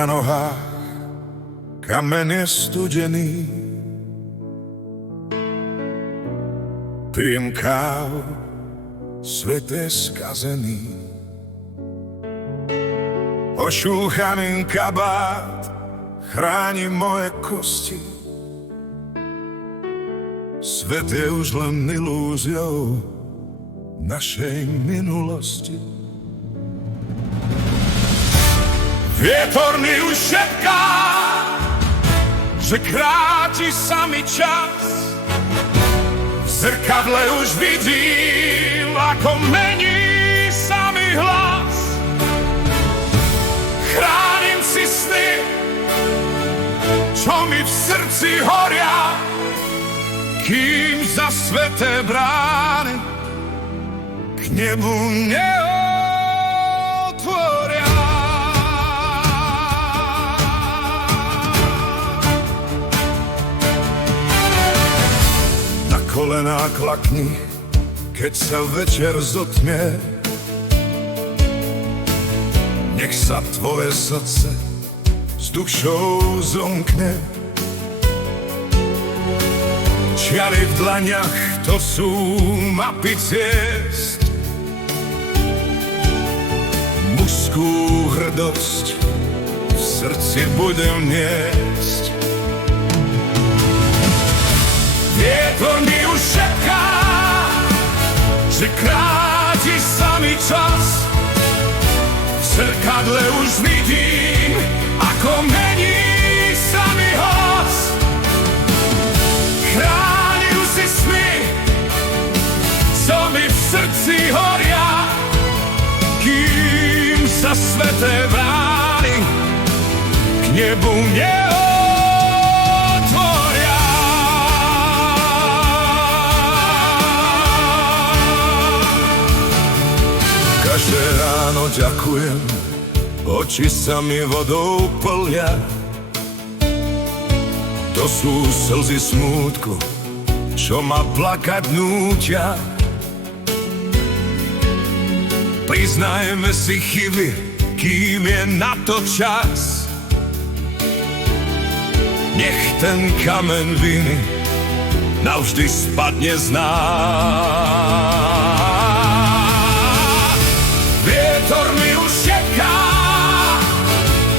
na nohách, kamen je studený. Pijem kávu, svet je skazený. Ošúchaný kabát chráni moje kosti. Svet je už len ilúziou našej minulosti. Vietor mi už šepká, že kráti sa mi čas. V zrkadle už vidím, ako mení sa mi hlas. Chránim si sny, čo mi v srdci horia, kým za sveté brány k nebu neotvoria. Na kolená klakni, keď sa večer zotmie. Nech sa tvoje srdce s dušou zomkne. Čiary v dlaniach, to sú mapy ciest. Mužskú hrdosť v srdci budem niesť. Vietor mi už šepká, že kráti sa mi čas. V zrkadle už vidím, ako mení sa mi hlas. Chránim si sny, čo mi v srdci horia, kým sa sveté brány k nebu neotvoria. Každé ráno ďakujem, oči sa mi vodou plnia. To sú slzy smútku, čo ma plakať nútia. Priznajme si chyby, kým je na to čas. Nech ten kamen viny navždy spadne z nás. Vietor mi už šepká,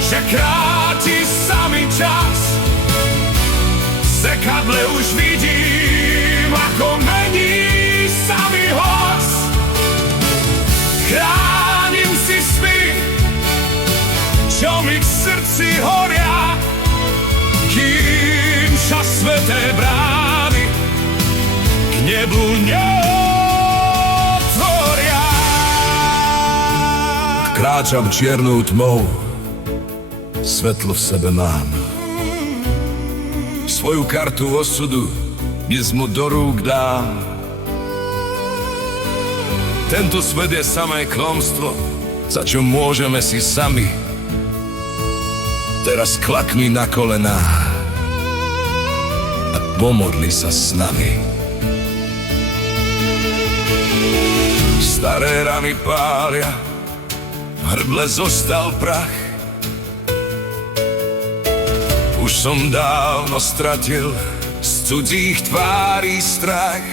že kráti sa mi čas. V zrkadle už vidím, ako mení sa mi hlas. Chránim si sny, čo mi v srdci horia, kým sa sveté brány k nebu neotvoria. Kráčam čiernou tmou, svetlo v sebe mám. Svoju kartu osudu dnes mu do rúk dám. Tento svet je samé klamstvo, za čo môžeme si sami. Teraz klakni na kolená a pomodli sa s nami. Staré rany pália, v hrble zostal prach. Už som dávno stratil z cudzích tvárí strach.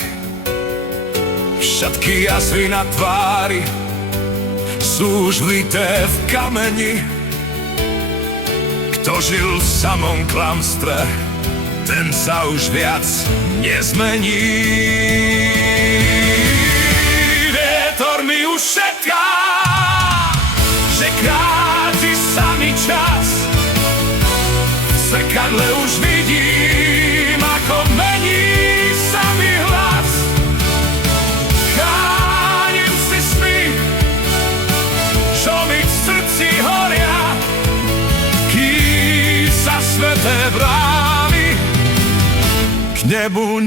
Všetky jazvy na tvári sú už vlité v kameni. Kto žil v samom klamstve, ten sa už viac nezmení. Vietor mi už šepká, že kráti sa mi čas. V zrkadle už vidím, ako mení sa mi hlas. Chránim si sny, čo mi v srdci horia, kým sa sveté brány k nebu